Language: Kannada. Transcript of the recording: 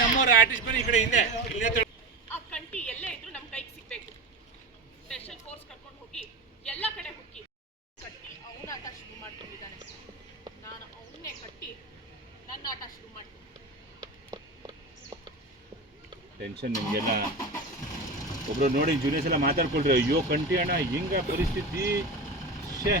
ನಮ್ಮವ್ರ ಆರ್ಟಿಸ್ಟ್ ಬನ್ನಿ ಈ ಕಡೆ ಹಿಂದೆ ಆ ಕಂಟಿ ಎಲ್ಲೇ ಇದ್ರು ನಮ್ ಕೈಗೆ ಸಿಗ್ಬೇಕು. ಸ್ಪೆಷಲ್ ಫೋರ್ಸ್ ಕರ್ಕೊಂಡು ಹೋಗಿ ಎಲ್ಲ ಕಡೆ ಹುಕ್ಕಿ. ಕಟ್ಟಿ ಅವನ ಆಟ ಶುರು ಮಾಡ್ಕೊಂಡಿದ್ದಾನೆ. ನಾನು ಅವನ್ನೇ ಕಟ್ಟಿ ನನ್ನ ಆಟ ಶುರು ಮಾಡ್ತೀನಿ. ಟೆನ್ಷನ್ ನಿಮಗೆಲ್ಲ ಒಬ್ರು ನೋಡಿ ಜೂನಿಯರ್ಸ್ ಎಲ್ಲ ಮಾತಾಡ್ಕೊಳ್ರಿ ಅಯ್ಯೋ ಕಂಟಿ ಅಣ್ಣ ಹಿಂಗ ಪರಿಸ್ಥಿತಿ. ಶೇ